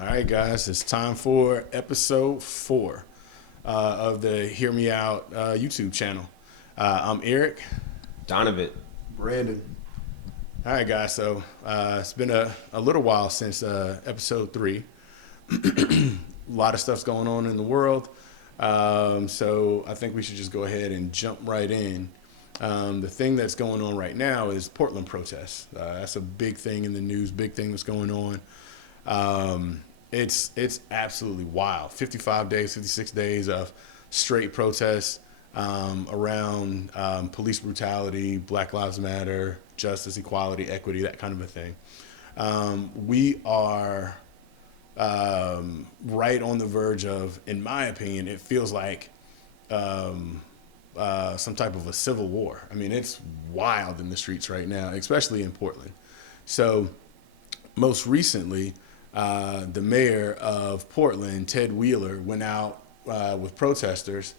All right, guys, it's time for episode 4 of the Hear Me Out YouTube channel. I'm Eric. Donovan. Brandon. All right, guys, so it's been a little while since episode 3. A lot of stuff's going on in the world, so I think we should just go ahead and jump right in. The thing that's going on right now is Portland protests. That's a big thing in the news, big thing that's going on. It's absolutely wild. 55 days, 56 days of straight protests around police brutality, Black Lives Matter, justice, equality, equity, that kind of a thing. We are right on the verge of, in my opinion, it feels like some type of a civil war. I mean, it's wild in the streets right now, especially in Portland. So most recently, the mayor of Portland, Ted Wheeler, went out with protesters,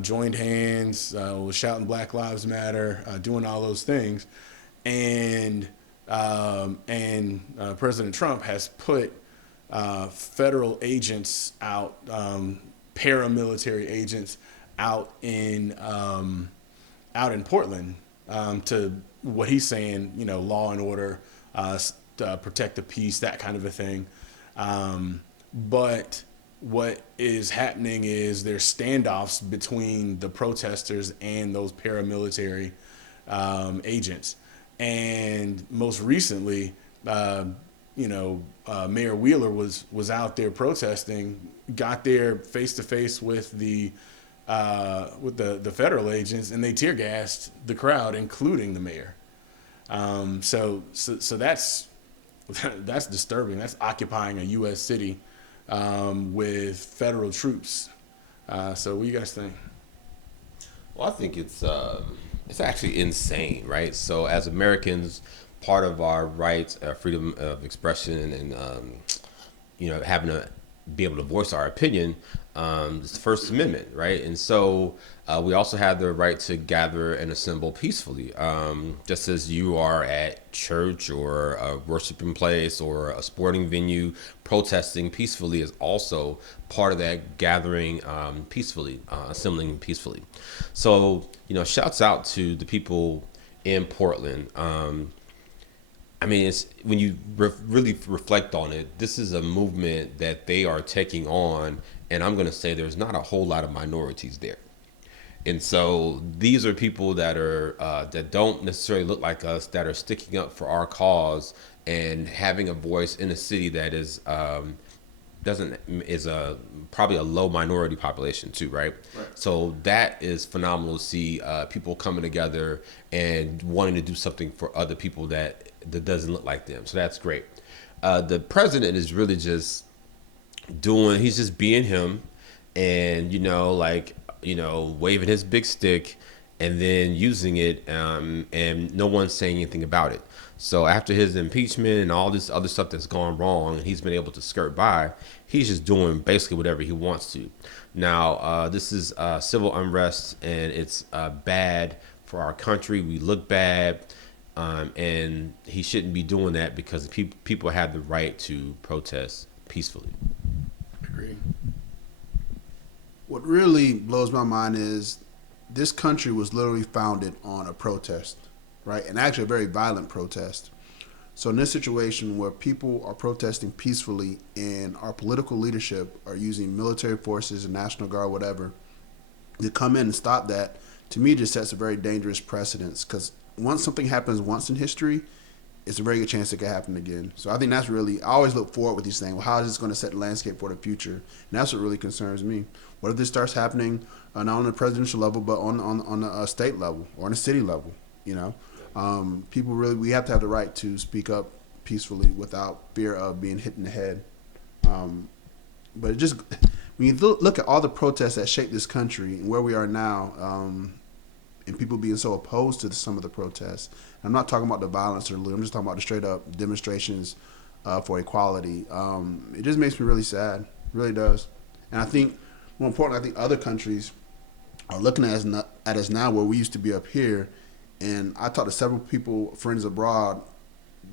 joined hands, was shouting Black Lives Matter, doing all those things. And President Trump has put federal agents out, paramilitary agents out in Portland to what he's saying, law and order, protect the peace, that kind of a thing. But what is happening is there's standoffs between the protesters and those paramilitary agents. And most recently, Mayor Wheeler was out there protesting, got there face to face with the federal agents, and they tear gassed the crowd, including the mayor. So that's that's disturbing. That's occupying a U.S. city with federal troops. So what do you guys think? Well, I think it's actually insane, right? So as Americans, part of our rights, our freedom of expression, and having to be able to voice our opinion, is the First Amendment, right? And so we also have the right to gather and assemble peacefully, just as you are at church or a worshiping place or a sporting venue. Protesting peacefully is also part of that gathering peacefully, assembling peacefully. So, shouts out to the people in Portland. I mean, it's when you really reflect on it, this is a movement that they are taking on, and I'm going to say there's not a whole lot of minorities there. And so these are people that are that don't necessarily look like us, that are sticking up for our cause and having a voice in a city that is probably a low minority population too, right? So that is phenomenal to see people coming together and wanting to do something for other people that doesn't look like them. So that's great. The president is really just he's just being him, and waving his big stick and then using it, and no one's saying anything about it. So after his impeachment and all this other stuff that's gone wrong, and he's been able to skirt by, he's just doing basically whatever he wants to. Now, this is civil unrest, and it's bad for our country. We look bad, and he shouldn't be doing that because people have the right to protest peacefully. Agree. What really blows my mind is this country was literally founded on a protest, right? And actually a very violent protest. So in this situation where people are protesting peacefully and our political leadership are using military forces and National Guard, whatever, to come in and stop that, to me just sets a very dangerous precedence, because once something happens once in history, it's a very good chance it could happen again. So I think that's really, I always look forward with these things. Well, how is this going to set the landscape for the future? And that's what really concerns me. What if this starts happening not on the presidential level, but on a state level or on a city level? People really, we have to have the right to speak up peacefully without fear of being hit in the head. But it just, when you look at all the protests that shaped this country and where we are now, and people being so opposed to some of the protests. I'm not talking about the violence or loot. I'm just talking about the straight up demonstrations for equality. It just makes me really sad. It really does. And I think, more importantly, I think other countries are looking at us now where we used to be up here. And I talked to several friends abroad.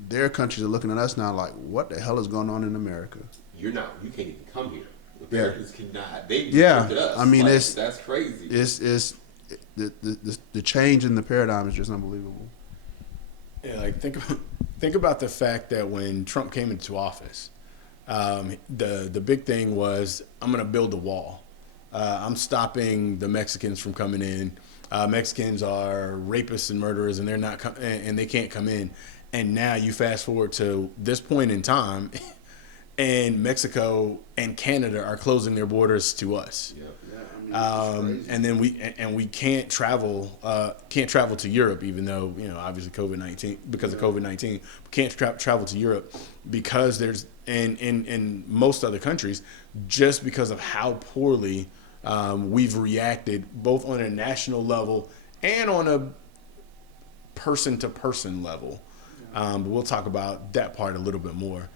Their countries are looking at us now like, what the hell is going on in America? You can't even come here. Americans cannot. They Yeah, restricted us. I mean, like, it's that's crazy. It's the change in the paradigm is just unbelievable. Yeah, like think about the fact that when Trump came into office, the big thing was, I'm going to build a wall. I'm stopping the Mexicans from coming in. Mexicans are rapists and murderers, and they're not and they can't come in. And now you fast forward to this point in time, and Mexico and Canada are closing their borders to us. Yep. And then we can't travel to Europe, even though obviously because of COVID-19 we can't travel to Europe because there's in most other countries, just because of how poorly we've reacted, both on a national level and on a person to person level. But we'll talk about that part a little bit more.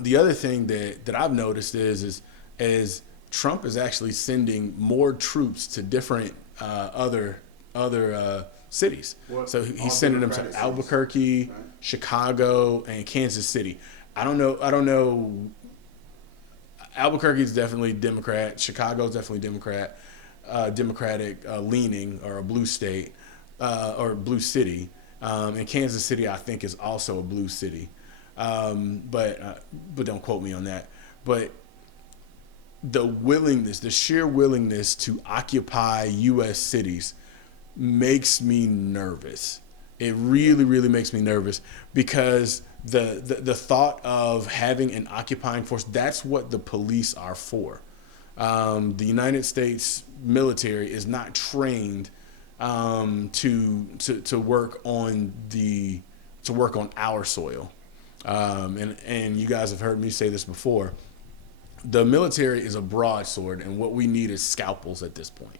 The other thing that I've noticed is Trump is actually sending more troops to different other cities. So he's sending them to Albuquerque, right, Chicago, and Kansas City. I don't know. Albuquerque is definitely Democrat. Chicago is definitely Democratic leaning, or a blue state, or blue city. And Kansas City, I think, is also a blue city. But don't quote me on that. But the sheer willingness to occupy U.S. cities makes me nervous. It really, really makes me nervous, because the thought of having an occupying force, that's what the police are for. The United States military is not trained to work on our soil. And you guys have heard me say this before. The military is a broadsword, and what we need is scalpels at this point,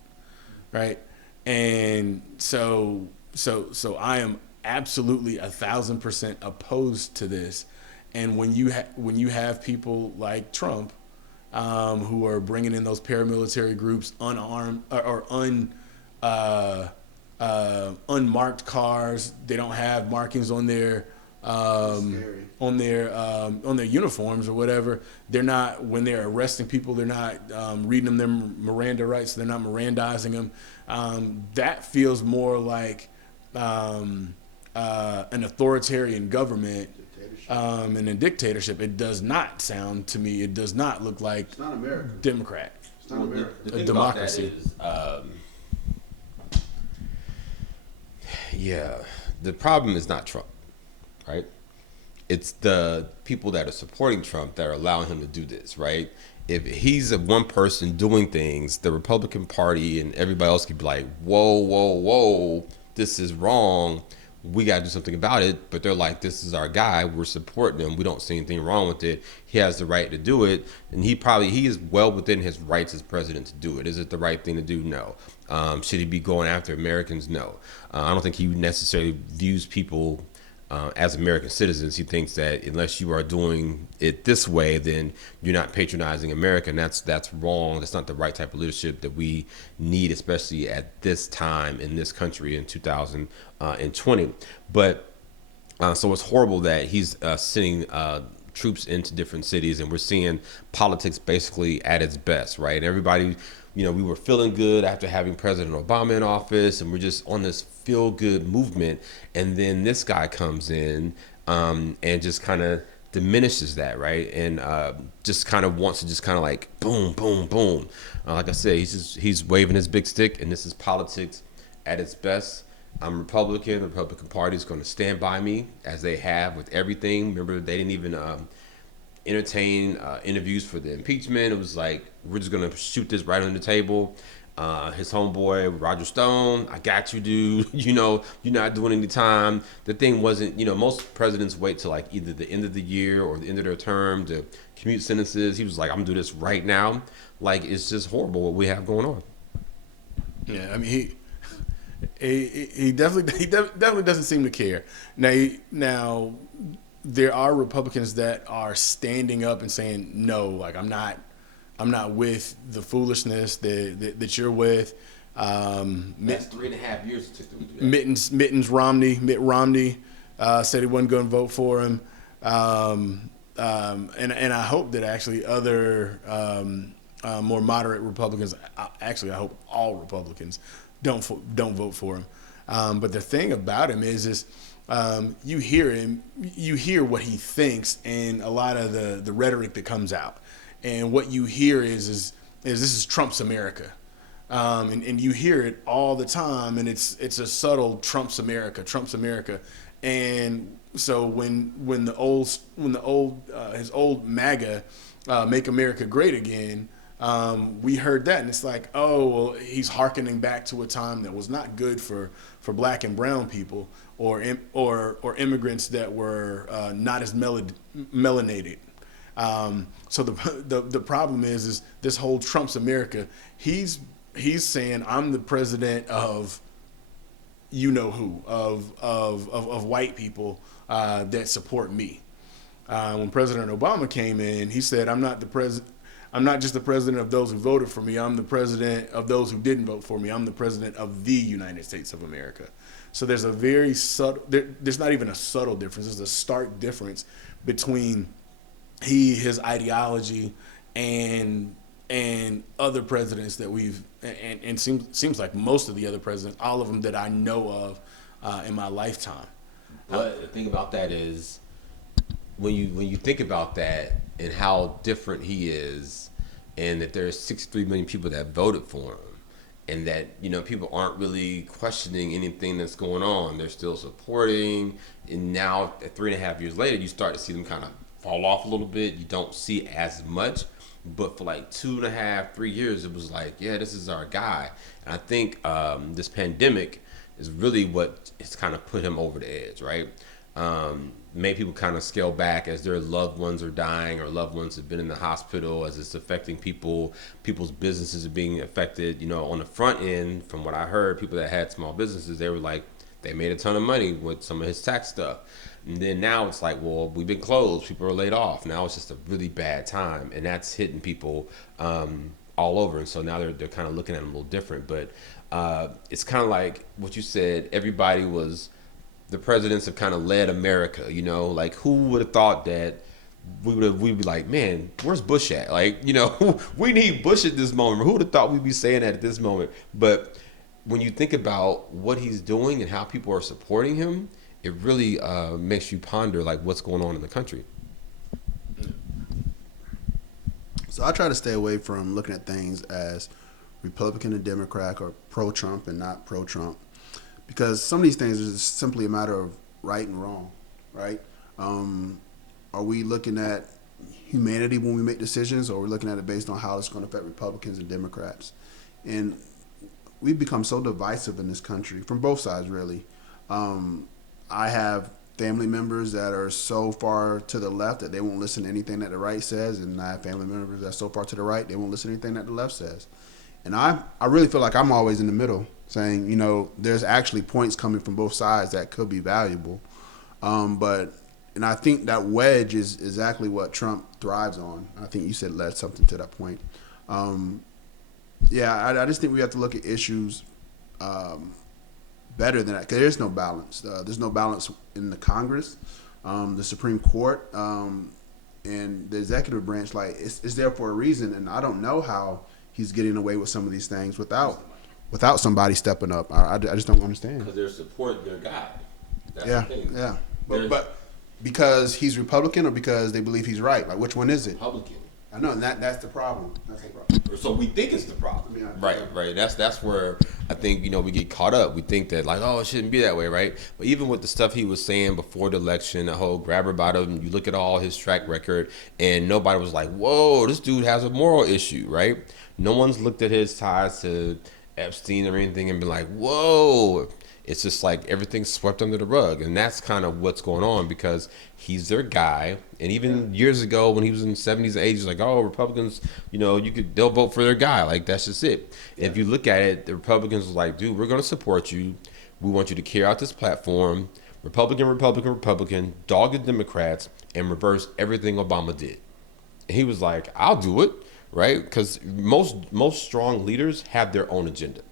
right? And so I am absolutely 1,000% opposed to this. And when you have people like Trump, who are bringing in those paramilitary groups, unarmed or unmarked cars, they don't have markings on their uniforms or whatever. They're not, when they're arresting people, they're not reading them their Miranda rights. They're not Mirandizing them. That feels more like an authoritarian government and a dictatorship. It does not sound to me. It does not look like It's not America. Democrat. It's not America. The thing democracy. About that is, the problem is not Trump, right? It's the people that are supporting Trump that are allowing him to do this, right? If he's one person doing things, the Republican Party and everybody else could be like, whoa, this is wrong. We got to do something about it. But they're like, this is our guy. We're supporting him. We don't see anything wrong with it. He has the right to do it. And he is well within his rights as president to do it. Is it the right thing to do? No. Should he be going after Americans? No. I don't think he necessarily views people as American citizens. He thinks that unless you are doing it this way, then you're not patronizing America, and that's wrong. That's not the right type of leadership that we need, especially at this time in this country in 2020. But so it's horrible that he's sending troops into different cities, and we're seeing politics basically at its best, right? And everybody, we were feeling good after having President Obama in office, and we're just on this feel-good movement. And then this guy comes in and just kind of diminishes that, right? And just kind of wants to just kind of like boom, boom, boom. Like I said, he's waving his big stick, and this is politics at its best. I'm Republican. The Republican Party is going to stand by me, as they have with everything. Remember, they didn't even entertain interviews for the impeachment. It was like, we're just going to shoot this right on the table. His homeboy, Roger Stone, I got you, dude. You're not doing any time. The thing wasn't, most presidents wait till like either the end of the year or the end of their term to commute sentences. He was like, I'm going to do this right now. Like, it's just horrible what we have going on. Yeah, I mean, he definitely doesn't seem to care. Now there are Republicans that are standing up and saying, no, like I'm not with the foolishness that you're with. That's 3.5 years it took them to do that. Mitt Romney said he wasn't going to vote for him. and I hope that actually other more moderate Republicans, actually I hope all Republicans don't vote for him. But the thing about him is you hear him, you hear what he thinks, and a lot of the rhetoric that comes out, and what you hear is this is Trump's America. And you hear it all the time, and it's a subtle Trump's America. And so when his old MAGA, Make America Great Again, we heard that, and it's like, oh well, he's hearkening back to a time that was not good for black and brown people, or immigrants that were not as melanated. So the problem is this whole Trump's America. He's saying, I'm the president of you know who, of white people that support me. When President Obama came in, he said, I'm not just the president of those who voted for me. I'm the president of those who didn't vote for me. I'm the president of the United States of America. So there's a very subtle, there's not even a subtle difference. There's a stark difference between his ideology and other presidents that and seems like most of the other presidents, all of them that I know of in my lifetime. But the thing about that is, when you think about that and how different he is, and that there's 63 million people that voted for him, and that, you know, people aren't really questioning anything that's going on. They're still supporting, and now 3.5 years later, you start to see them kind of fall off a little bit. You don't see as much. But for like 2.5, 3 years, it was like, yeah, this is our guy. And I think this pandemic is really what has kind of put him over the edge, right? Made people kind of scale back as their loved ones are dying, or loved ones have been in the hospital, as it's affecting people's businesses are being affected. You know, on the front end, from what I heard, people that had small businesses, they were like, they made a ton of money with some of his tax stuff. And then now it's like, well, we've been closed. People are laid off. Now it's just a really bad time, and that's hitting people all over. And so now they're kind of looking at them a little different. But it's kind of like what you said. The presidents have kind of led America. You know, like, who would have thought that we'd be like, man, where's Bush at? Like, you know, we need Bush at this moment. Who would have thought we'd be saying that at this moment? But when you think about what he's doing and how people are supporting him, it really makes you ponder, like, what's going on in the country. So I try to stay away from looking at things as Republican and Democrat, or pro-Trump and not pro-Trump, because some of these things is simply a matter of right and wrong, right? Are we looking at humanity when we make decisions, or are we looking at it based on how it's going to affect Republicans and Democrats? And we've become so divisive in this country, from both sides, really. I have family members that are so far to the left that they won't listen to anything that the right says, and I have family members that are so far to the right they won't listen to anything that the left says. And I really feel like I'm always in the middle, saying, you know, there's actually points coming from both sides that could be valuable. And I think that wedge is exactly what Trump thrives on. I think you said led something to that point. I just think we have to look at issues better than that, because there's no balance. There's no balance in the Congress, the Supreme Court, and the executive branch. Like, it's there for a reason, and I don't know how he's getting away with some of these things without somebody stepping up. I just don't understand. Because they're supporting their guy. That's the thing. Yeah. But because he's Republican, or because they believe he's right? Like, which one is it? Republican. I know, and that's the problem. So we think it's the problem. Yeah. Right. That's where I think, you know, we get caught up. We think that, like, oh, it shouldn't be that way, right? But even with the stuff he was saying before the election, the whole grab her by them, you look at all his track record, and nobody was like, whoa, this dude has a moral issue, right? No one's looked at his ties to Epstein or anything and been like, whoa. It's just like everything's swept under the rug, and that's kind of what's going on, because he's their guy. And even years ago, when he was in the 70s and 80s, like, oh, Republicans, you know, they'll vote for their guy. Like, that's just it. Yeah. If you look at it, the Republicans was like, dude, we're going to support you. We want you to carry out this platform. Republican, dog the Democrats, and reverse everything Obama did. And he was like, I'll do it, right? Because most strong leaders have their own agenda,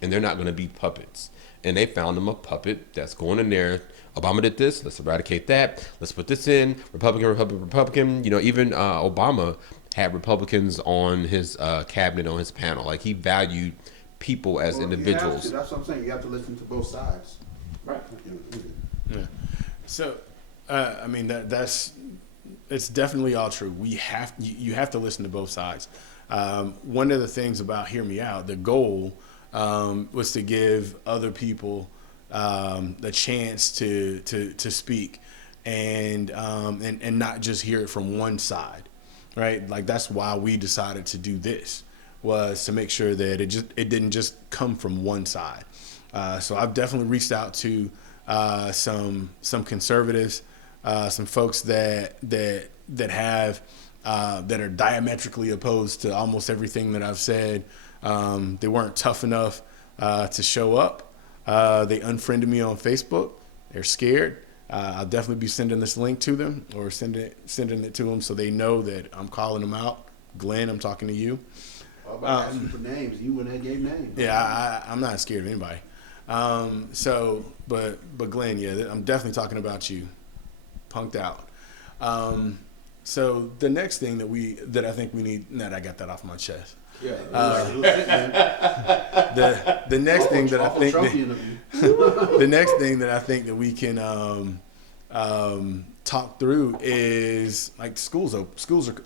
and they're not going to be puppets. And they found him a puppet that's going in there Obama did this. Let's eradicate that. Let's put this in. Republican, Republican, Republican. You know, even Obama had Republicans on his cabinet, on his panel. Like, he valued people as individuals. That's what I'm saying. You have to listen to both sides. Right. Yeah. So, I mean, that's it's definitely all true. You have to listen to both sides. One of the things about Hear Me Out, the goal was to give other people the chance to speak and not just hear it from one side, right? Like, that's why we decided to do this, was to make sure that it didn't just come from one side. So I've definitely reached out to some conservatives, some folks that are diametrically opposed to almost everything that I've said. They weren't tough enough to show up. They unfriended me on Facebook. They're scared. I'll definitely be sending this link to them, or sending it to them so they know that I'm calling them out. Glenn, I'm talking to you. All about asking for names. You went and gave names. Yeah, I'm not scared of anybody. But Glenn, yeah, I'm definitely talking about you. Punked out. So the next thing that I think we need, I got that off my chest. Yeah. The next thing that I think the next thing that I think that we can talk through is, like, schools are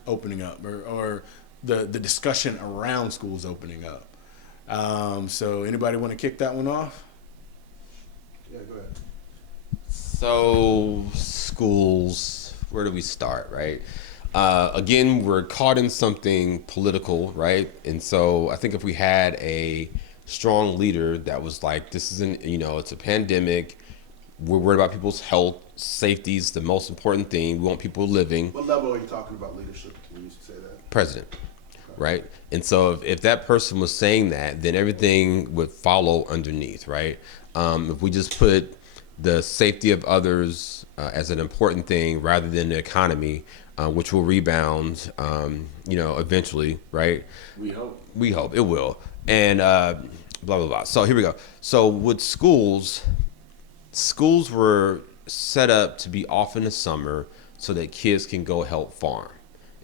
opening up, or the discussion around schools opening up. So anybody want to kick that one off? Yeah, go ahead. So, schools, where do we start, right? Again, we're caught in something political, right? And so I think if we had a strong leader that was like, this isn't, it's a pandemic. We're worried about people's health. Safety is the most important thing. We want people living. What level are you talking about leadership when you say that? President, right? And so if that person was saying that, then everything would follow underneath, right? If we just put the safety of others as an important thing rather than the economy, which will rebound, eventually, right? We hope. We hope it will. And blah, blah, blah. So here we go. So with schools were set up to be off in the summer so that kids can go help farm.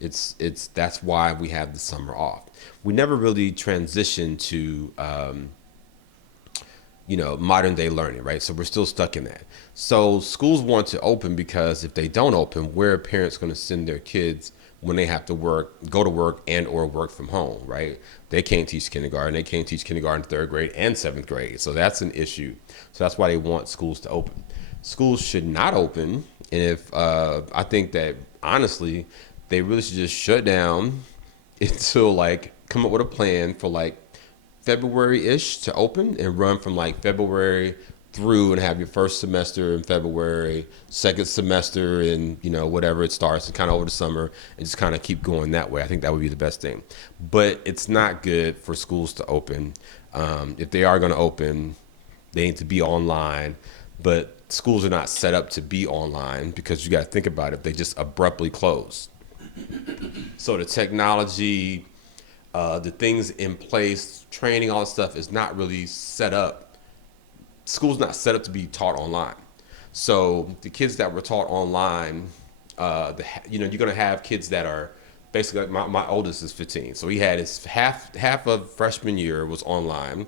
That's why we have the summer off. We never really transitioned to, modern day learning, right? So we're still stuck in that. So schools want to open because if they don't open, where are parents going to send their kids when they have to go to work and or work from home, right? They can't teach kindergarten. They can't teach kindergarten, 3rd grade, and 7th grade. So that's an issue. So that's why they want schools to open. Schools should not open. And if I think that, honestly, they really should just shut down until, come up with a plan for, February-ish to open, and run from, February through, and have your first semester in February, second semester in, whatever it starts, and kind of over the summer, and just kind of keep going that way. I think that would be the best thing. But it's not good for schools to open. If they are going to open, they need to be online. But schools are not set up to be online, because you got to think about it. They just abruptly close. So the technology, the things in place, training, all that stuff is not really set up. School's not set up to be taught online. So the kids that were taught online, you're going to have kids that are basically, my oldest is 15. So he had his half of freshman year was online.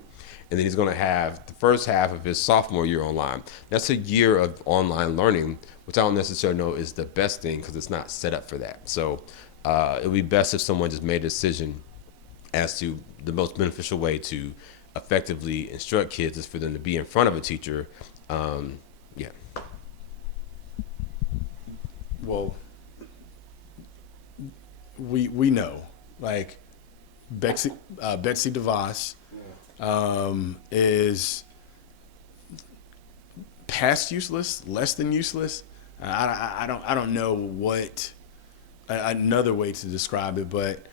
And then he's going to have the first half of his sophomore year online. That's a year of online learning, which I don't necessarily know is the best thing, because it's not set up for that. So it would be best if someone just made a decision as to the most beneficial way to effectively instruct kids is for them to be in front of a teacher. Well, we know, Betsy DeVos is past useless, less than useless. I don't know what another way to describe it, but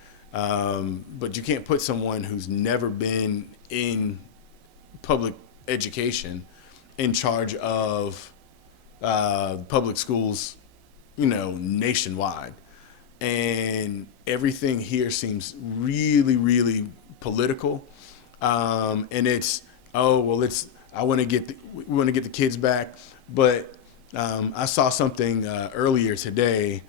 you can't put someone who's never been in public education in charge of public schools, nationwide. And everything here seems really, really political. And we want to get the kids back, but I saw something earlier today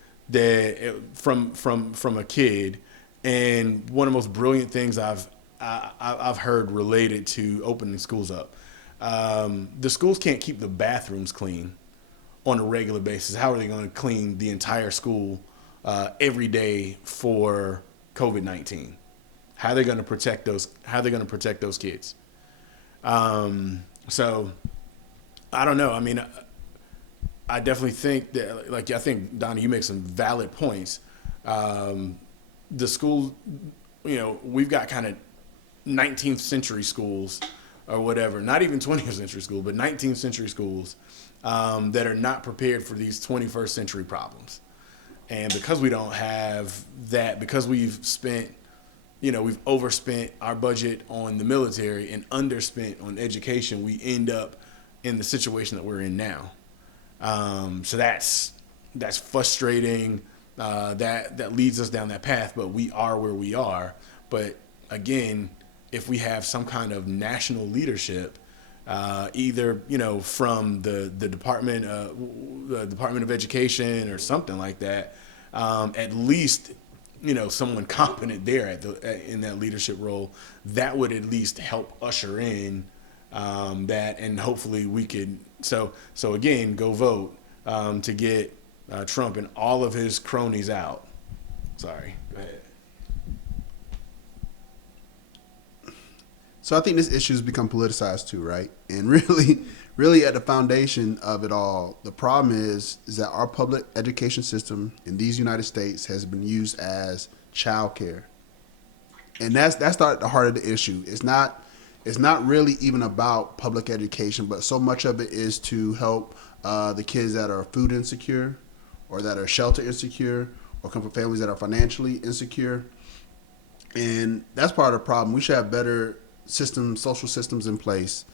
from a kid, and one of the most brilliant things I've heard related to opening schools up. The schools can't keep the bathrooms clean on a regular basis. How are they going to clean the entire school every day for COVID-19? How are they going to protect those? How are they going to protect those kids? So I don't know. I mean, I definitely think that, like, I think, Donnie, you make some valid points. The school, we've got kind of 19th century schools or whatever, not even 20th century school, but 19th century schools that are not prepared for these 21st century problems. And because we don't have that, because we've overspent our budget on the military and underspent on education, we end up in the situation that we're in now. So that's frustrating. That leads us down that path, but we are where we are. But again, if we have some kind of national leadership, either from the Department of Education or something like that, at least someone competent there in that leadership role, that would at least help usher in that, and hopefully we could. So again, go vote to get Trump and all of his cronies out. Sorry, go ahead. So I think this issue has become politicized too, right? And really at the foundation of it all, the problem is that our public education system in these United States has been used as childcare. And that's the heart of the issue. It's not really even about public education, but so much of it is to help the kids that are food insecure or that are shelter insecure or come from families that are financially insecure. And that's part of the problem. We should have better social systems in place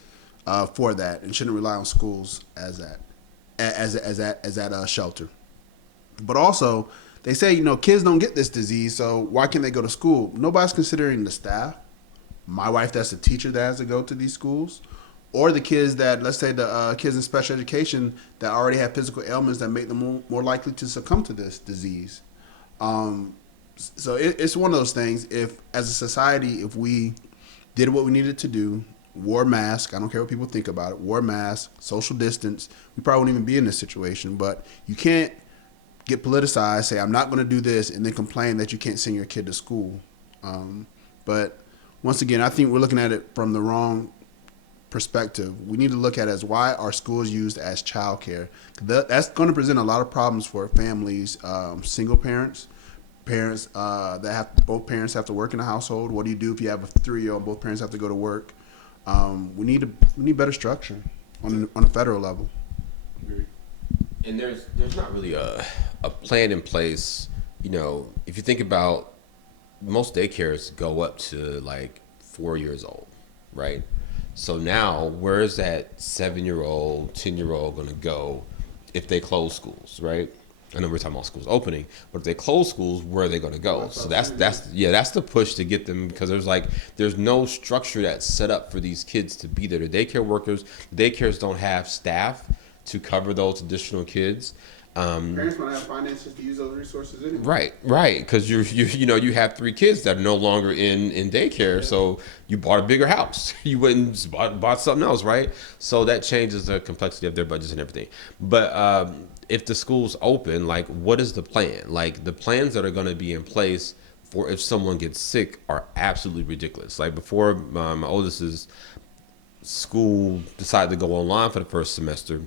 for that, and shouldn't rely on schools as that shelter. But also, they say kids don't get this disease, so why can't they go to school? Nobody's considering the staff. My wife, that's a teacher that has to go to these schools, or the kids that, let's say, the kids in special education that already have physical ailments that make them more likely to succumb to this disease. So it's one of those things. If, as a society, if we did what we needed to do, wore mask, I don't care what people think about it, wore mask, social distance, we probably wouldn't even be in this situation. But you can't get politicized, say, I'm not going to do this, and then complain that you can't send your kid to school. But once again, I think we're looking at it from the wrong perspective. We need to look at it as, why are schools used as childcare? That's going to present a lot of problems for families, single parents that have both parents have to work in the household. What do you do if you have a 3-year-old, both parents have to go to work? We need better structure on a federal level. And there's not really a plan in place. If you think about, most daycares go up to like 4 years old, right? So now, where is that 7-year-old, 10-year-old going to go if they close schools, right? I know we're talking about schools opening, but if they close schools, where are they going to go? So that's the push to get them, because there's no structure that's set up for these kids to be there. The daycares don't have staff to cover those additional kids. Parents want to have finances to use those resources anyway. Right, because you have 3 kids that are no longer in daycare, so you bought a bigger house. You wouldn't bought something else, right? So that changes the complexity of their budgets and everything. But if the school's open, like, what is the plan? Like, the plans that are going to be in place for if someone gets sick are absolutely ridiculous. Like, before my oldest's school decided to go online for the first semester,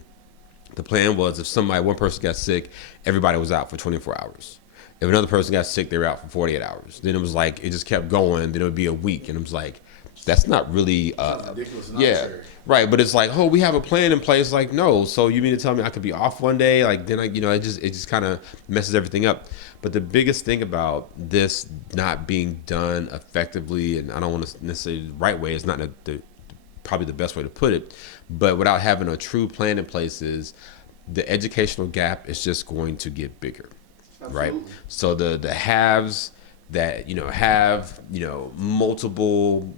the plan was, if one person got sick, everybody was out for 24 hours. If another person got sick, they were out for 48 hours. Then it was like, it just kept going. Then it would be a week. And it was like, that's not really, ridiculous. Yeah, right. But it's like, oh, we have a plan in place. Like, no. So you mean to tell me I could be off one day? Like, then it just kind of messes everything up. But the biggest thing about this not being done effectively, and I don't want to necessarily the right way, is not probably the best way to put it, but without having a true plan in place, is the educational gap is just going to get bigger. Absolutely. Right? So the haves that have multiple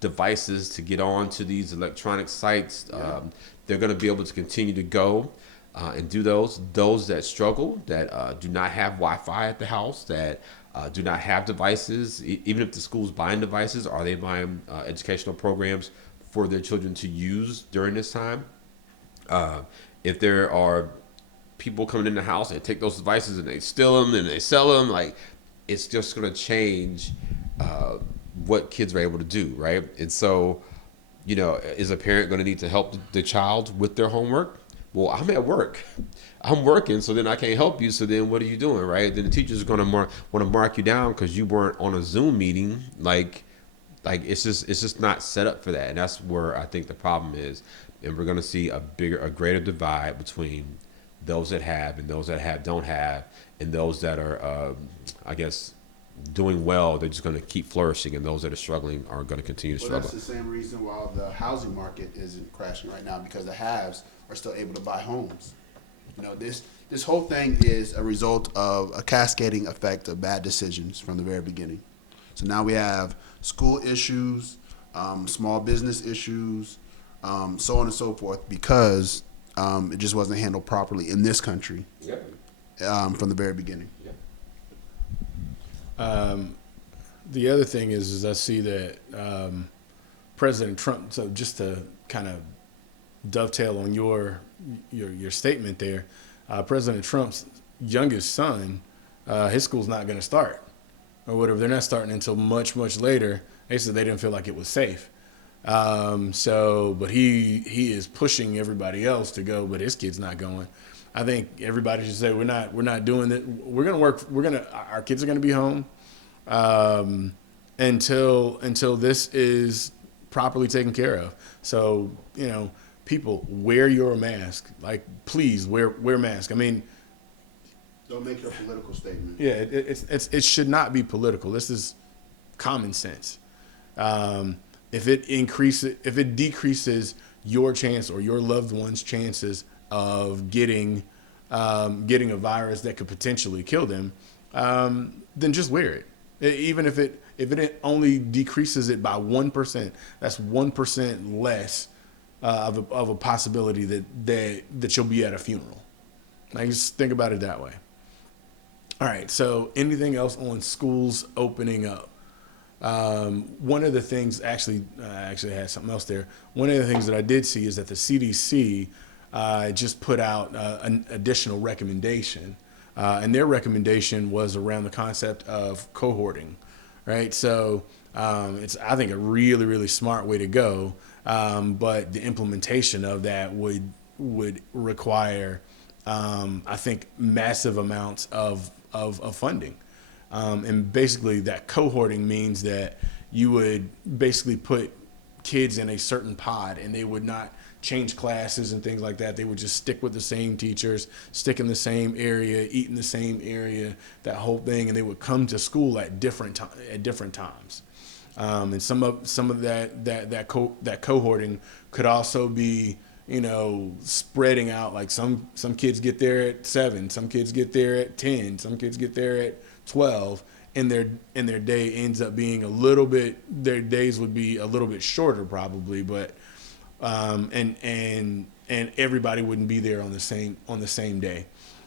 devices to get on to these electronic sites, they're going to be able to continue to go. and do those. Those that struggle, that do not have Wi-Fi at the house, that do not have devices, even if the school's buying devices, are they buying educational programs for their children to use during this time? If there are people coming in the house and take those devices and they steal them and they sell them, like it's just going to change what kids are able to do, right? And so, is a parent going to need to help the child with their homework? Well, I'm at work. I'm working, so then I can't help you. So then what are you doing, right? Then the teacher's going to want to mark you down because you weren't on a Zoom meeting. Like it's just not set up for that. And that's where I think the problem is. And we're going to see a greater divide between those that have and those that don't have, and those that are, I guess, doing well. They're just going to keep flourishing, and those that are struggling are going to continue to struggle. That's the same reason why the housing market isn't crashing right now, because the haves are still able to buy homes. This whole thing is a result of a cascading effect of bad decisions from the very beginning. So now we have school issues, small business issues, so on and so forth, because it just wasn't handled properly in this country from the very beginning. The other thing is I see that President Trump. So just to kind of dovetail on your statement there, President Trump's youngest son, his school's not going to start or whatever. They're not starting until much later. They said they didn't feel like it was safe. But he is pushing everybody else to go, but his kid's not going. I think everybody should say we're not doing it. We're gonna work. Our kids are gonna be home until this is properly taken care of. So people, wear your mask. Like, please wear mask. I mean, don't make your political statement. Yeah, it should not be political. This is common sense. If it decreases your chance or your loved one's chances of getting a virus that could potentially kill them, then just wear it. Even if it only decreases it by 1%, that's 1% less of a possibility that you'll be at a funeral. Like, just think about it that way. All right. So, anything else on schools opening up? One of the things, I actually had something else there. One of the things that I did see is that the CDC just put out an additional recommendation, and their recommendation was around the concept of cohorting, right? So it's, I think, a really, really smart way to go, but the implementation of that would require, I think, massive amounts of funding. And basically that cohorting means that you would basically put kids in a certain pod, and they would not change classes and things like that. They would just stick with the same teachers, stick in the same area, eat in the same area, that whole thing. And they would come to school at different times. And some of that cohorting could also be, spreading out. Like some kids get there at 7, some kids get there at 10, some kids get there at 12, and their day ends up being their days would be a little bit shorter probably, but and everybody wouldn't be there on the same day.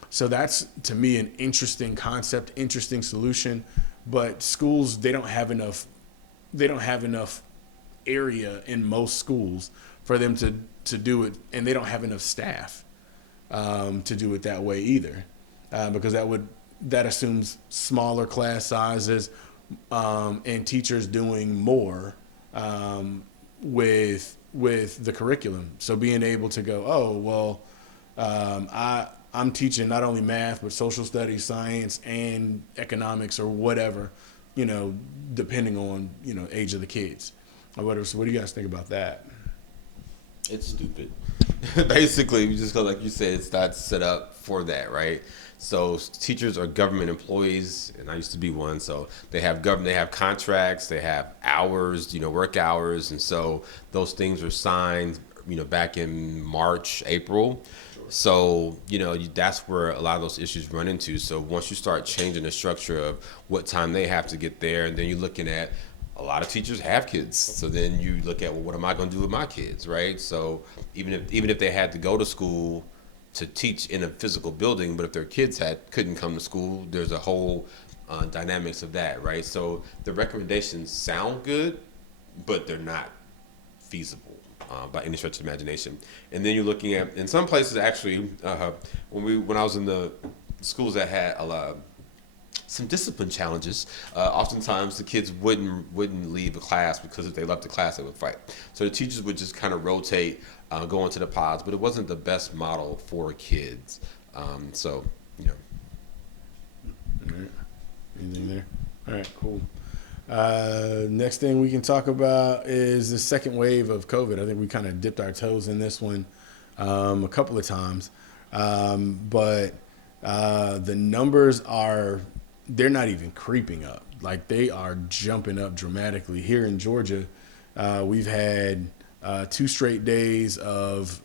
So that's, to me, an interesting concept, interesting solution. But schools, they don't have enough area in most schools for them to do it, and they don't have enough staff to do it that way either, because that assumes smaller class sizes, and teachers doing more with the curriculum. So being able to go, I'm teaching not only math but social studies, science, and economics, or whatever, depending on age of the kids or whatever. So what do you guys think about that? It's stupid. Basically, just because, like you said, it's not set up for that, right? So teachers are government employees, and I used to be one. So they have contracts, they have hours, work hours, and so those things are signed, back in March, April. So that's where a lot of those issues run into. So once you start changing the structure of what time they have to get there, and then you're looking at, a lot of teachers have kids. So then you look at, well, what am I going to do with my kids, right? So even if they had to go to school to teach in a physical building, but if their kids couldn't come to school, there's a whole dynamics of that, right? So the recommendations sound good, but they're not feasible by any stretch of the imagination. And then you're looking at, in some places actually, when I was in the schools that had some discipline challenges, oftentimes the kids wouldn't leave the class, because if they left the class they would fight. So the teachers would just kind of rotate, go into the pods, but it wasn't the best model for kids. So, you know. All right. Anything there? All right, cool. Next thing we can talk about is the second wave of COVID. I think we kind of dipped our toes in this one a couple of times. But the numbers they're not even creeping up. Like, they are jumping up dramatically. Here in Georgia, we've had 2 straight days of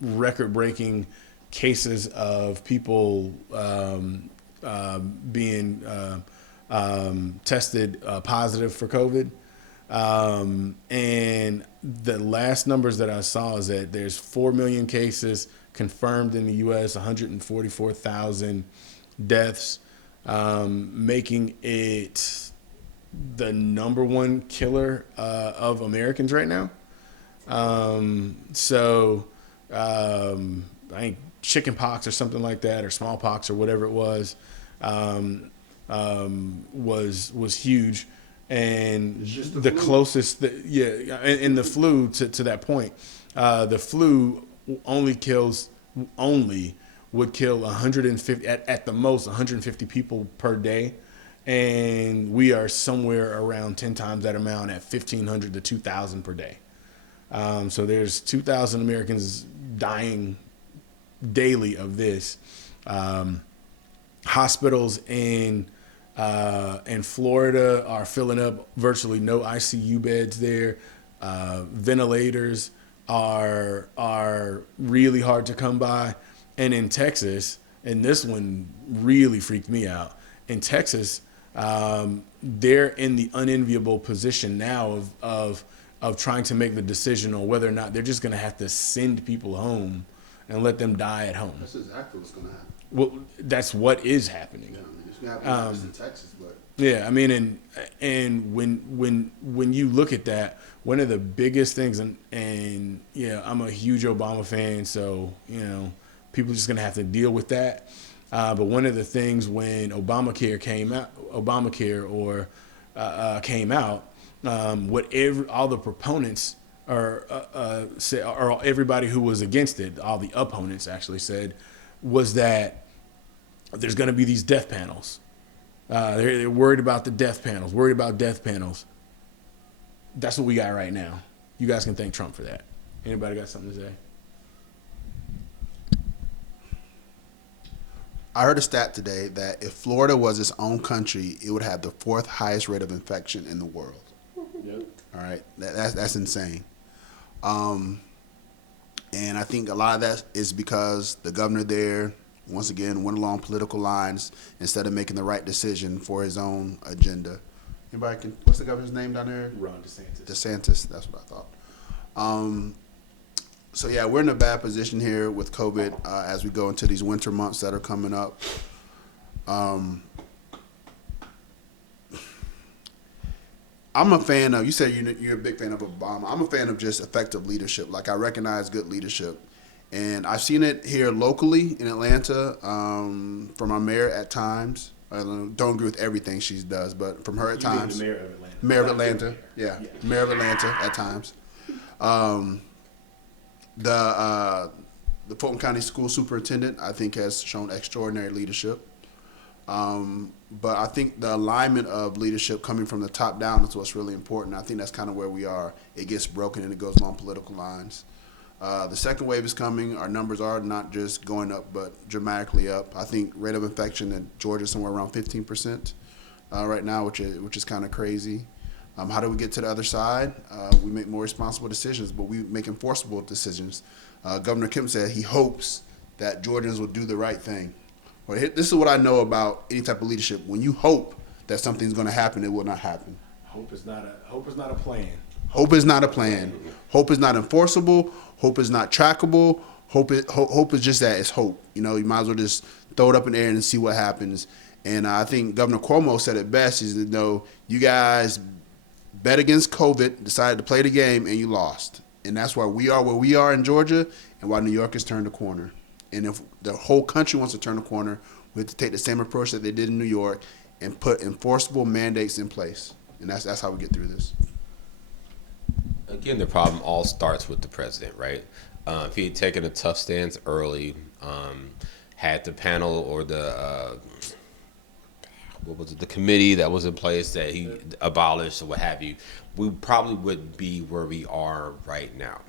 record-breaking cases of people being tested positive for COVID. And the last numbers that I saw is that there's 4 million cases confirmed in the U.S., 144,000 deaths, making it the number one killer of Americans right now. I think chicken pox or something like that, or smallpox or whatever it was huge. And the closest, and the flu to that point, the flu would kill 150 at the most 150 people per day, and we are somewhere around 10 times that amount at 1,500 to 2,000 per day. So there's 2,000 Americans dying daily of this. Hospitals in Florida are filling up, virtually no ICU beds there. Ventilators are really hard to come by. And in Texas, and this one really freaked me out, in Texas, they're in the unenviable position now of trying to make the decision on whether or not they're just going to have to send people home and let them die at home. That's exactly what's going to happen. Well, that's what is happening. Yeah, I mean, it's going to happen just in Texas, but yeah, I mean, and when you look at that, one of the biggest things, and yeah, I'm a huge Obama fan, so people are just gonna have to deal with that. But one of the things when Obamacare came out, all the proponents or everybody who was against it, all the opponents actually said, was that there's going to be these death panels. They're worried about the death panels, That's what we got right now. You guys can thank Trump for that. Anybody got something to say? I heard a stat today that if Florida was its own country, it would have the 4th highest rate of infection in the world. Yep. All right, that's insane. And I think a lot of that is because the governor there, once again, went along political lines instead of making the right decision for his own agenda. What's the governor's name down there? Ron DeSantis. DeSantis, that's what I thought. So yeah, we're in a bad position here with COVID as we go into these winter months that are coming up. I'm a fan of, you said you're a big fan of Obama. I'm a fan of just effective leadership. Like, I recognize good leadership. And I've seen it here locally in Atlanta from our mayor at times. I don't agree with everything she does, but from her at times. The mayor of Atlanta. Mayor of Atlanta, yeah. Mayor of Atlanta at times. The Fulton County School Superintendent, I think, has shown extraordinary leadership. But I think the alignment of leadership coming from the top down is what's really important. I think that's kind of where we are. It gets broken and it goes along political lines. The second wave is coming. Our numbers are not just going up, but dramatically up. I think rate of infection in Georgia is somewhere around 15% right now, which is kind of crazy. How do we get to the other side? We make more responsible decisions, but we make enforceable decisions. Governor Kemp said he hopes that Georgians will do the right thing. Well, this is what I know about any type of leadership. When you hope that something's going to happen, it will not happen. Hope is not a plan. Hope is not a plan. Hope is not enforceable. Hope is not trackable. hope is just that, it's hope. You know, you might as well just throw it up in the air and see what happens. And I think Governor Cuomo said it best: is that, no, you guys bet against COVID, decided to play the game, and you lost. And that's why we are where we are in Georgia, and why New York has turned the corner. And if the whole country wants to turn the corner, we have to take the same approach that they did in New York and put enforceable mandates in place. And that's how we get through this. Again, the problem all starts with the president, right? If he had taken a tough stance early, had the panel or the the committee that was in place that he abolished or what have you, we probably would be where we are right now.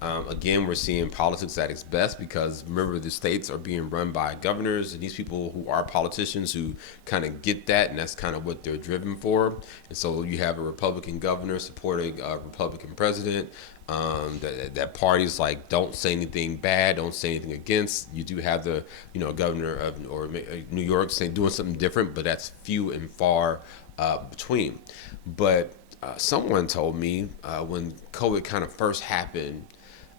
Again, we're seeing politics at its best because remember, the states are being run by governors, and these people who are politicians who kind of get that, and that's kind of what they're driven for. And so you have a Republican governor supporting a Republican president. That parties like don't say anything bad, don't say anything against. You do have the governor of New York saying doing something different, but that's few and far between. But someone told me when COVID kind of first happened.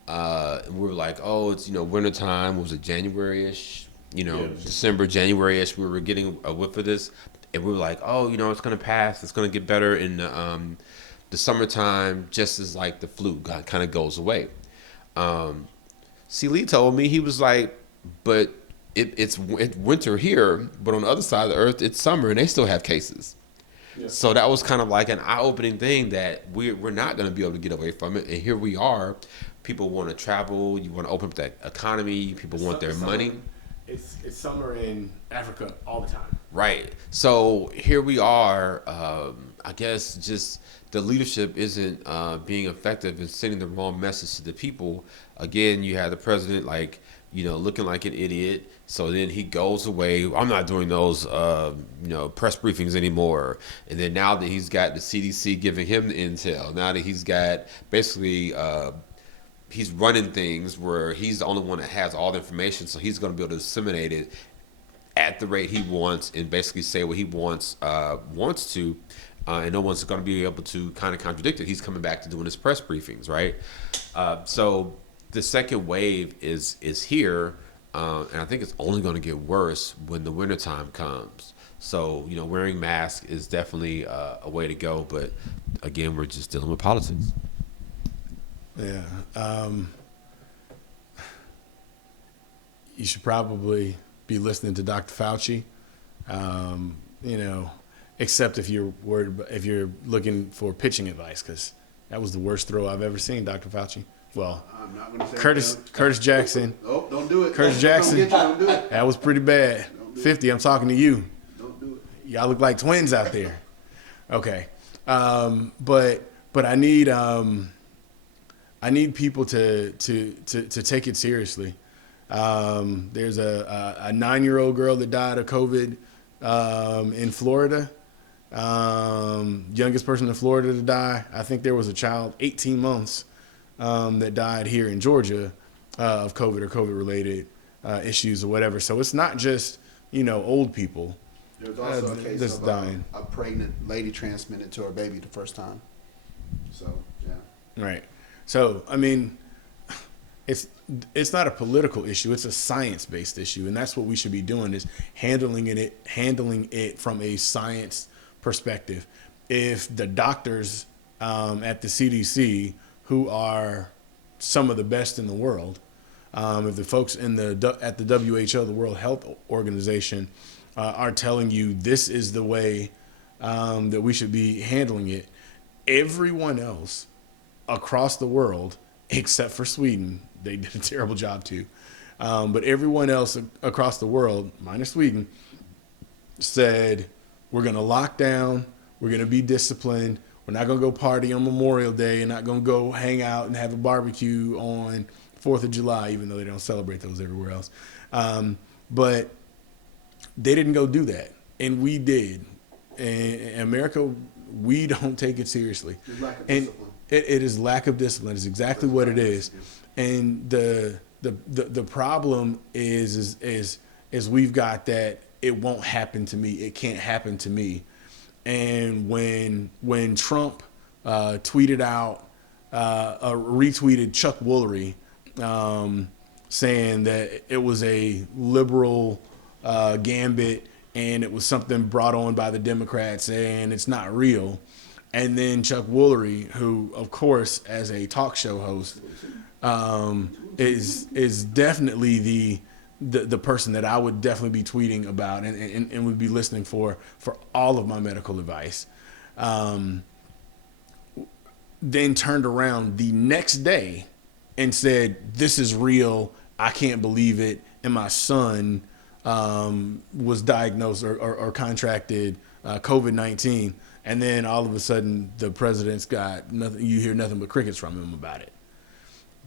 And we were like, oh, it's wintertime. Was it January-ish? December, January-ish. We were getting a whiff of this, and we were like, oh, it's gonna pass. It's gonna get better in the summertime, just as like the flu kind of goes away. C. Lee told me, he was like, but it's winter here, but on the other side of the earth, it's summer, and they still have cases. Yeah. So that was kind of like an eye-opening thing that we're not going to be able to get away from it, and here we are. People want to travel. You want to open up that economy. People want their money. It's summer in Africa all the time. Right. So here we are. I guess just the leadership isn't being effective in sending the wrong message to the people. Again, you have the president looking like an idiot. So then he goes away. I'm not doing those press briefings anymore. And then now that he's got the CDC giving him the intel, now that he's got basically he's running things where he's the only one that has all the information, so he's going to be able to disseminate it at the rate he wants and basically say what he wants to, and no one's going to be able to kind of contradict it. He's coming back to doing his press briefings, right? So the second wave is here, and I think it's only going to get worse when the wintertime comes. So, wearing masks is definitely a way to go, but again, we're just dealing with politics. Yeah. You should probably be listening to Dr. Fauci, except if you're if you're looking for pitching advice, because that was the worst throw I've ever seen, Dr. Fauci. Well, I'm not gonna say Curtis Jackson. Oh, don't do it. Curtis Jackson. Don't do it. That was pretty bad. 50, I'm talking to you. Don't do it. Y'all look like twins out there. Okay. But I need people to take it seriously. There's a 9-year-old girl that died of COVID in Florida. Youngest person in Florida to die. I think there was a child, 18 months, that died here in Georgia of COVID or COVID-related issues or whatever. So it's not just old people. There's also a case that's of dying. A pregnant lady transmitted to her baby the first time. So yeah. Right. So, I mean, it's not a political issue. It's a science-based issue, and that's what we should be doing, is handling it from a science perspective. If the doctors at the CDC, who are some of the best in the world, if the folks at the WHO, the World Health Organization, are telling you this is the way that we should be handling it, everyone else across the world, except for Sweden, they did a terrible job too. But everyone else across the world, minus Sweden, said, we're going to lock down, we're going to be disciplined, we're not going to go party on Memorial Day, and not going to go hang out and have a barbecue on 4th of July, even though they don't celebrate those everywhere else. But they didn't go do that, and we did. In America, we don't take it seriously. Lack of and discipline. It is lack of discipline. It's exactly what it is. And the problem is we've got that it won't happen to me. It can't happen to me. And when Trump retweeted Chuck Woolery, saying that it was a liberal gambit and it was something brought on by the Democrats, saying it's not real. And then Chuck Woolery, who, of course, as a talk show host, is definitely the person that I would definitely be tweeting about and would be listening for all of my medical advice. Then turned around the next day and said, "This is real. I can't believe it." And my son was diagnosed or contracted COVID-19. And then all of a sudden, the president's got nothing. You hear nothing but crickets from him about it.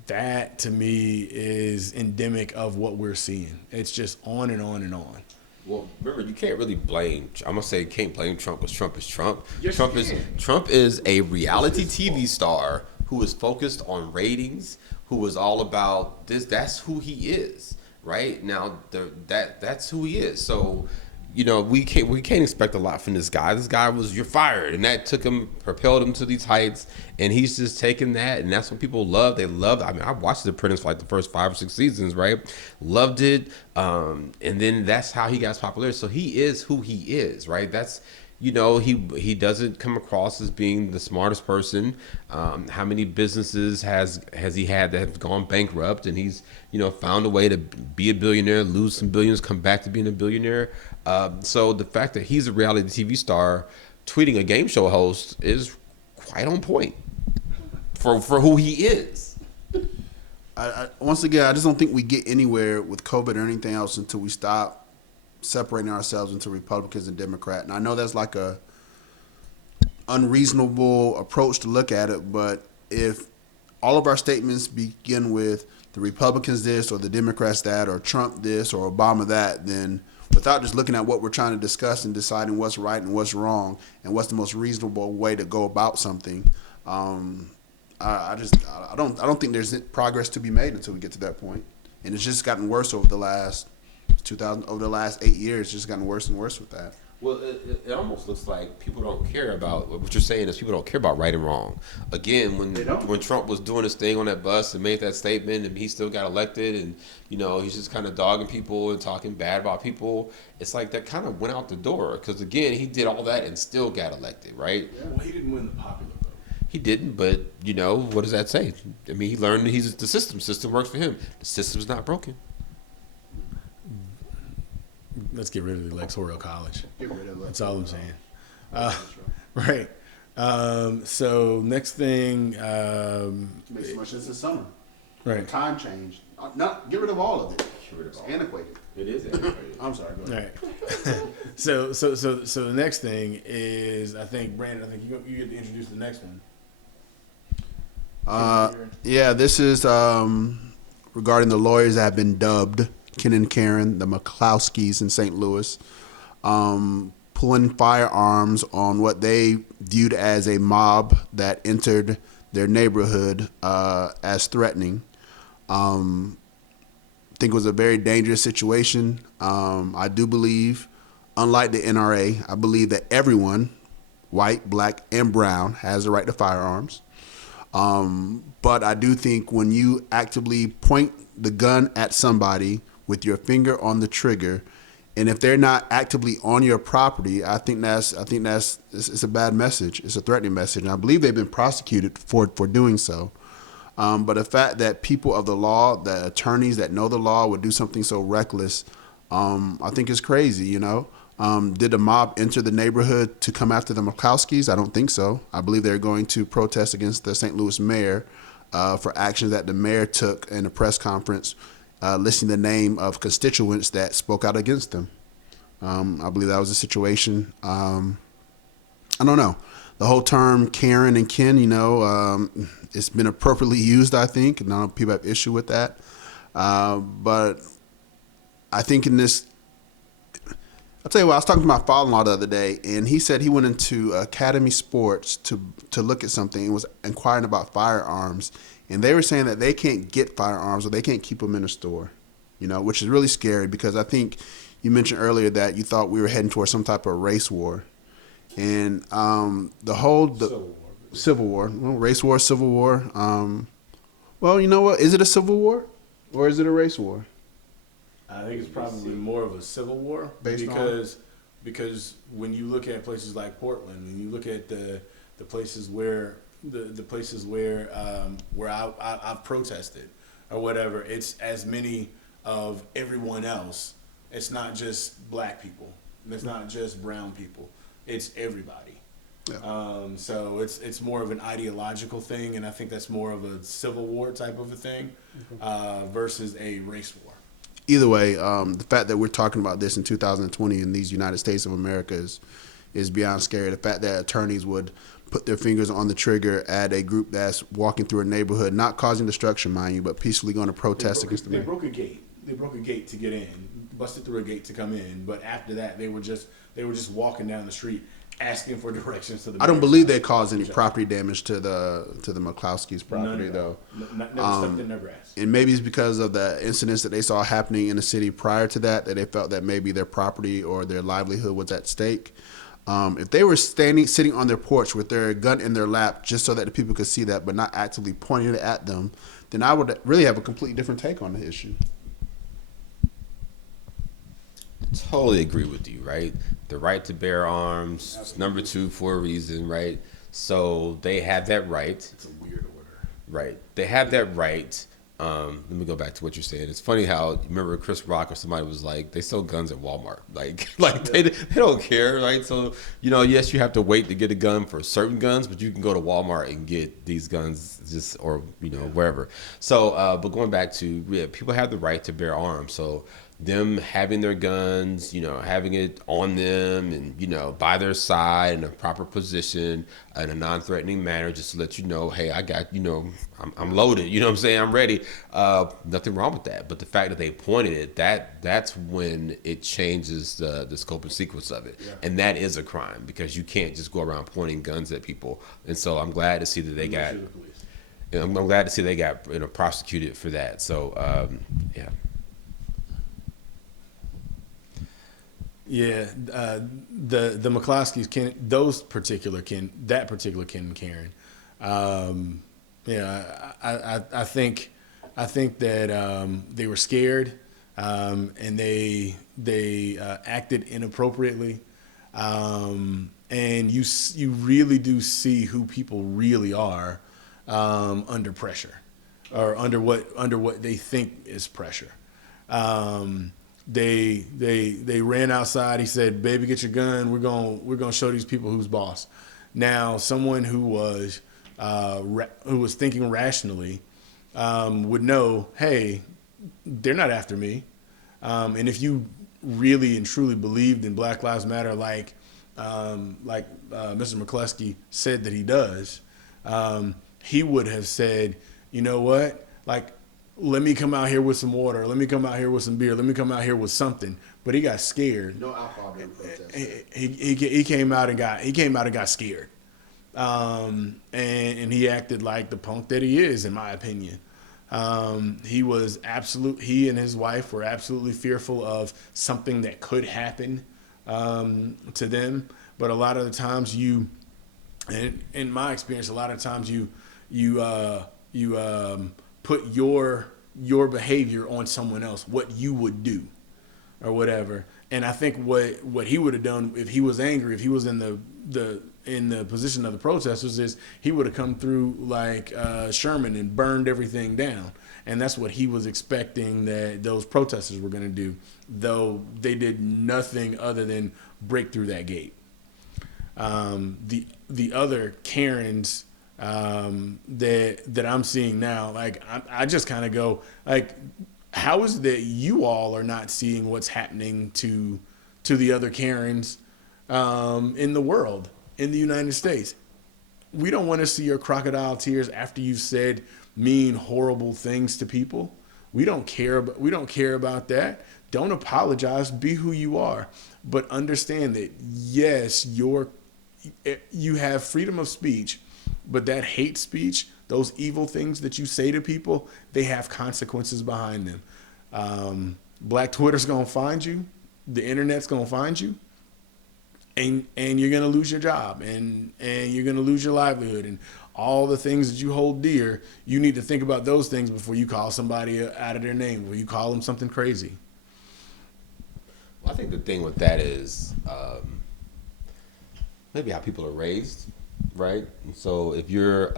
That to me is endemic of what we're seeing. It's just on and on and on. Well, remember, you can't really blame. I'm gonna say you can't blame Trump because Trump is Trump. Yes, Trump is a reality TV star who is focused on ratings, who is all about this. That's who he is, right? Now, that's who he is. So, you know, we can't expect a lot from this guy. This guy was, you're fired, and that propelled him to these heights, and he's just taken that, and that's what people love. They loved. I mean, I watched The Apprentice for like the first 5 or 6 seasons, right? Loved it, and then that's how he got popular. So he is who he is, right? That's, you know, he doesn't come across as being the smartest person. How many businesses has he had that have gone bankrupt, and he's, you know, found a way to be a billionaire, lose some billions, come back to being a billionaire. So the fact that he's a reality TV star tweeting a game show host is quite on point for who he is. Once again, I just don't think we get anywhere with COVID or anything else until we stop separating ourselves into Republicans and Democrats. And I know that's like a unreasonable approach to look at it, but if all of our statements begin with the Republicans this or the Democrats that or Trump this or Obama that, then without just looking at what we're trying to discuss and deciding what's right and what's wrong and what's the most reasonable way to go about something, I don't think there's progress to be made until we get to that point. And it's just gotten worse over the last 8 years. It's just gotten worse and worse with that. Well, it almost looks like people don't care about what you're saying is people don't care about right and wrong. Again, when Trump was doing his thing on that bus and made that statement and he still got elected and, you know, he's just kind of dogging people and talking bad about people, it's like that kind of went out the door because, again, he did all that and still got elected, right? Yeah. Well, he didn't win the popular vote. He didn't, but, you know, what does that say? I mean, he learned that the system works for him. The system's not broken. Let's get rid of the electoral college. Get rid of it. That's all I'm saying. Right. So next thing. Makes so much sense this summer. Right. Time change. Not get rid of all of it. Get rid of It's all. antiquated. It is antiquated. I'm sorry. Go ahead. Right. So the next thing is, I think, Brandon, you get to introduce the next one. Yeah, this is regarding the lawyers that have been dubbed, Ken and Karen, the McCloskeys in St. Louis, pulling firearms on what they viewed as a mob that entered their neighborhood as threatening. I think it was a very dangerous situation. I do believe, unlike the NRA, I believe that everyone, white, black, and brown, has the right to firearms. But I do think when you actively point the gun at somebody with your finger on the trigger, and if they're not actively on your property, I think that's it's a bad message. It's a threatening message, and I believe they've been prosecuted for doing so. But the fact that people of the law, that attorneys that know the law, would do something so reckless, I think is crazy. You know, did the mob enter the neighborhood to come after the McCloskeys? I don't think so. I believe they're going to protest against the St. Louis mayor for actions that the mayor took in a press conference, listing the name of constituents that spoke out against them. I believe that was a situation. I don't know. The whole term Karen and Ken, you know, it's been appropriately used, I think. And I know people have issue with that. But I think in this, I'll tell you what, I was talking to my father-in-law the other day, and he said he went into Academy Sports to look at something and was inquiring about firearms. And they were saying that they can't get firearms or they can't keep them in a store, you know, which is really scary because I think you mentioned earlier that you thought we were heading towards some type of race war. And Civil War, well, race war, Civil War. Well, you know what? Is it a civil war? Or is it a race war? I think it's probably more of a civil war Based because when you look at places like Portland, when you look at the places where the places where I've protested or whatever, it's as many of everyone else. It's not just black people. It's not just brown people. It's everybody. Yeah. So it's more of an ideological thing, and I think that's more of a civil war type of a thing versus a race war. Either way, the fact that we're talking about this in 2020 in these United States of America is beyond scary. The fact that attorneys would put their fingers on the trigger at a group that's walking through a neighborhood, not causing destruction, mind you, but peacefully going to protest against the mayor. They broke a gate. They broke a gate to get in, busted through a gate to come in. But after that, they were just walking down the street asking for directions to the. I don't believe they caused any property damage to the McCloskey's property, though. Never stepped in their grass. And maybe it's because of the incidents that they saw happening in the city prior to that they felt that maybe their property or their livelihood was at stake. If they were sitting on their porch with their gun in their lap just so that the people could see that, but not actively pointing it at them, then I would really have a completely different take on the issue. Totally agree with you, right? The right to bear arms, it's number 2 for a reason, right? So they have that right. It's a weird order. Right. They have that right. Let me go back to what you're saying. It's funny how, remember Chris Rock or somebody was like, they sell guns at Walmart. Like they don't care, right? So, yes, you have to wait to get a gun for certain guns, but you can go to Walmart and get these guns or wherever. So, but going back to, people have the right to bear arms. So them having their guns, having it on them and, by their side in a proper position in a non-threatening manner, just to let you know, hey, I got, I'm loaded, you know what I'm saying? I'm ready. Nothing wrong with that. But the fact that they pointed it, that's when it changes the scope and sequence of it. Yeah. And that is a crime because you can't just go around pointing guns at people. And so I'm glad to see that they got, I'm glad to see they got prosecuted for that. So, yeah. Yeah, the McCloskeys that particular Ken and Karen. I think that they were scared and they acted inappropriately, and you really do see who people really are under pressure or under what they think is pressure. They ran outside. He said, "Baby, get your gun. We're gonna show these people who's boss." Now, someone who was thinking rationally would know, hey, they're not after me. And if you really and truly believed in Black Lives Matter, like Mr. McCloskey said that he does, he would have said, you know what, like, let me come out here with some water. Let me come out here with some beer. Let me come out here with something. But he got scared. No alcohol during protest. He came out and got scared. And he acted like the punk that he is, in my opinion. He and his wife were absolutely fearful of something that could happen to them. But a lot of the times and in my experience, a lot of times you put your behavior on someone else, what you would do or whatever. And I think what he would have done if he was angry, if he was in the position of the protesters, is he would have come through like Sherman and burned everything down. And that's what he was expecting that those protesters were going to do, though they did nothing other than break through that gate. The other Karens that I'm seeing now, like I just kind of go, like, how is it that you all are not seeing what's happening to the other Karens in the world, in the United States? We don't want to see your crocodile tears after you've said mean, horrible things to people. We don't care about that. Don't apologize. Be who you are, but understand that yes, you have freedom of speech. But that hate speech, those evil things that you say to people, they have consequences behind them. Black Twitter's going to find you. The internet's going to find you. And you're going to lose your job. And you're going to lose your livelihood. And all the things that you hold dear, you need to think about those things before you call somebody out of their name, before you call them something crazy. Well, I think the thing with that is maybe how people are raised, right? So if you're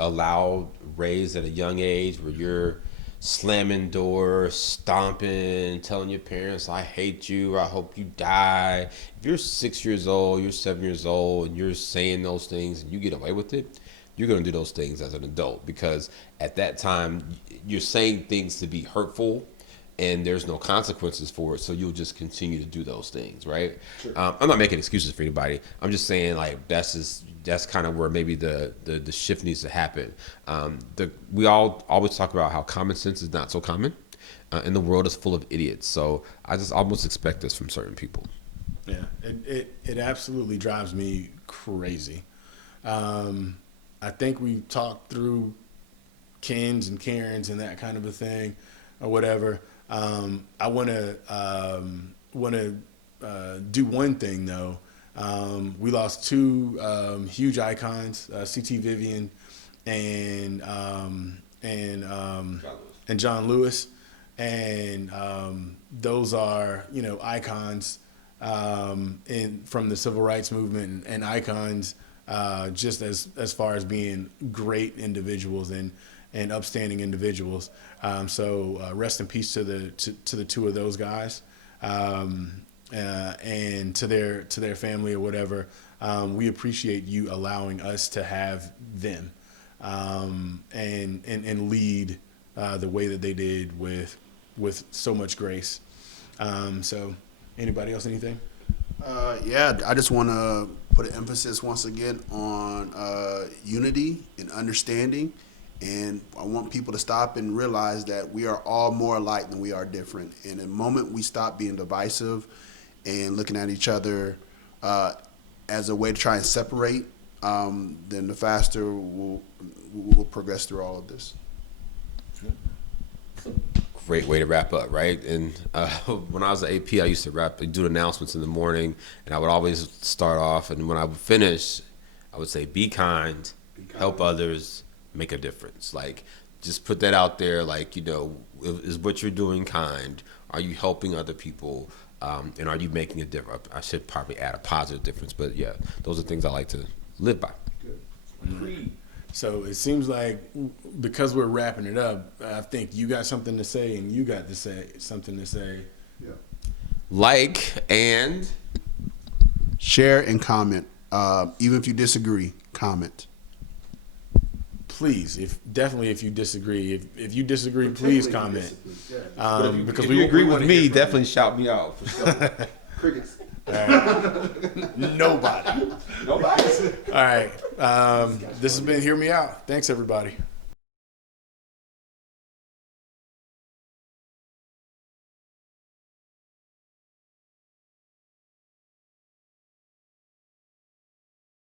raised at a young age where you're slamming doors, stomping, telling your parents, I hate you, I hope you die. If you're 6 years old, you're 7 years old, and you're saying those things and you get away with it, you're going to do those things as an adult, because at that time you're saying things to be hurtful and there's no consequences for it, so you'll just continue to do those things, right? Sure. I'm not making excuses for anybody. I'm just saying, like, that's kind of where maybe the shift needs to happen. We all always talk about how common sense is not so common, and the world is full of idiots. So I just almost expect this from certain people. Yeah, it absolutely drives me crazy. I think we talked through Kens and Karens and that kind of a thing, or whatever. I want to do one thing though. We lost two huge icons, C.T. Vivian and John Lewis, and those are icons from the civil rights movement, and icons just as far as being great individuals and upstanding individuals. So rest in peace to the two of those guys, and to their family or whatever. We appreciate you allowing us to have them, and lead the way that they did with so much grace. So anybody else, anything? Yeah, I just want to put an emphasis once again on unity and understanding. And I want people to stop and realize that we are all more alike than we are different. And the moment we stop being divisive and looking at each other as a way to try and separate, then the faster we'll progress through all of this. Great way to wrap up, right? And when I was at AP, I used to do announcements in the morning, and I would always start off, and when I would finish, I would say, be kind, help others, make a difference. Like, just put that out there, like, is what you're doing kind? Are you helping other people? And are you making a difference? I should probably add a positive difference, but yeah, those are things I like to live by. Good. Agreed. So it seems like because we're wrapping it up, I think you got something to say and you got to say something to say. Yeah. Like and share and comment. Even if you disagree, comment. Please, if you disagree, if you disagree, please comment. Because if you agree with me, definitely shout me out. For sure. Crickets. Nobody. Nobody. All right. This has been Hear Me Out. Thanks, everybody.